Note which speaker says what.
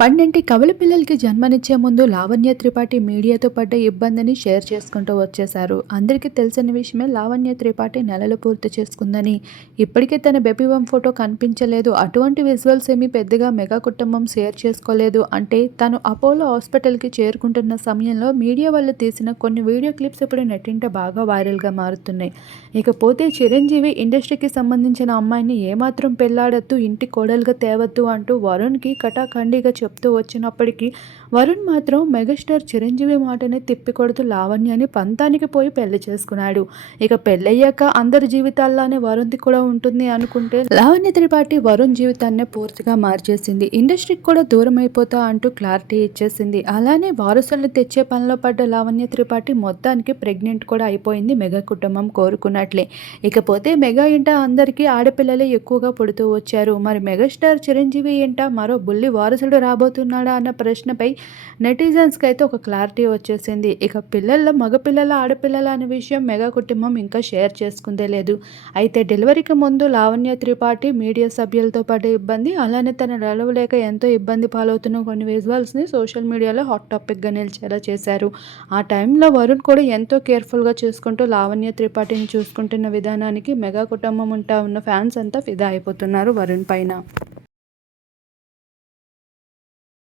Speaker 1: పన్నెంటి కవల పిల్లలకి జన్మనిచ్చే ముందు లావణ్య త్రిపాఠి మీడియాతో పడ్డ ఇబ్బందిని షేర్ చేసుకుంటూ వచ్చేశారు. అందరికీ తెలిసిన విషయమే లావణ్య త్రిపాఠి నెలలు పూర్తి చేసుకుందని. ఇప్పటికే తన బెబీవం ఫోటో కనిపించలేదు. అటువంటి విజువల్స్ ఏమీ పెద్దగా మెగా కుటుంబం షేర్ చేసుకోలేదు. అంటే తను అపోలో హాస్పిటల్కి చేరుకుంటున్న సమయంలో మీడియా వాళ్ళు తీసిన కొన్ని వీడియో క్లిప్స్ ఇప్పుడు నెట్టింట బాగా వైరల్గా మారుతున్నాయి. ఇకపోతే చిరంజీవి ఇండస్ట్రీకి సంబంధించిన అమ్మాయిని ఏమాత్రం పెళ్ళాడద్దు ఇంటి కోడలుగా తేవద్దు అంటూ వరుణ్కి కటాఖండిగా చెప్తూ వచ్చినప్పటికీ వరుణ్ మాత్రం మెగాస్టార్ చిరంజీవి మాటని తిప్పికొడుతూ లావణ్యాన్ని పంతానికి పోయి పెళ్ళి చేసుకున్నాడు. ఇక పెళ్ళయ్యాక అందరి జీవితాల్లోనే వరుణ్ది కూడా ఉంటుంది అనుకుంటే లావణ్య త్రిపాఠి వరుణ్ జీవితాన్ని పూర్తిగా మార్చేసింది. ఇండస్ట్రీకి కూడా దూరం అయిపోతా అంటూ క్లారిటీ ఇచ్చేసింది. అలానే వారసులను తెచ్చే పనిలో పడ్డ లావణ్య త్రిపాఠి మొత్తానికి ప్రెగ్నెంట్ కూడా అయిపోయింది మెగా కుటుంబం కోరుకున్నట్లే. ఇకపోతే మెగా ఇంట అందరికీ ఆడపిల్లలే ఎక్కువగా పుడుతూ వచ్చారు. మరి మెగాస్టార్ చిరంజీవి ఇంట మరో బుల్లి వారసుడు రాబోతున్నాడా అన్న ప్రశ్నపై నెటిజన్స్కి అయితే ఒక క్లారిటీ వచ్చేసింది. ఇక పిల్లల మగపిల్లల ఆడపిల్లల అనే విషయం మెగా కుటుంబం ఇంకా షేర్ చేసుకుందే లేదు. అయితే డెలివరీకి ముందు లావణ్య త్రిపాఠి మీడియా సభ్యులతో పడే ఇబ్బంది. అలానే తన నడవలేక ఎంతో ఇబ్బంది పాలవుతున్న కొన్ని విజువల్స్ని సోషల్ మీడియాలో హాట్ టాపిక్గా నిలిచేలా చేశారు. ఆ టైంలో వరుణ్ కూడా ఎంతో కేర్ఫుల్గా చూసుకుంటూ లావణ్య త్రిపాఠిని చూసుకుంటున్న విధానానికి మెగా కుటుంబం ఉంటా ఉన్న ఫ్యాన్స్ అంతా ఫిదా అయిపోతున్నారు వరుణ్ పైన.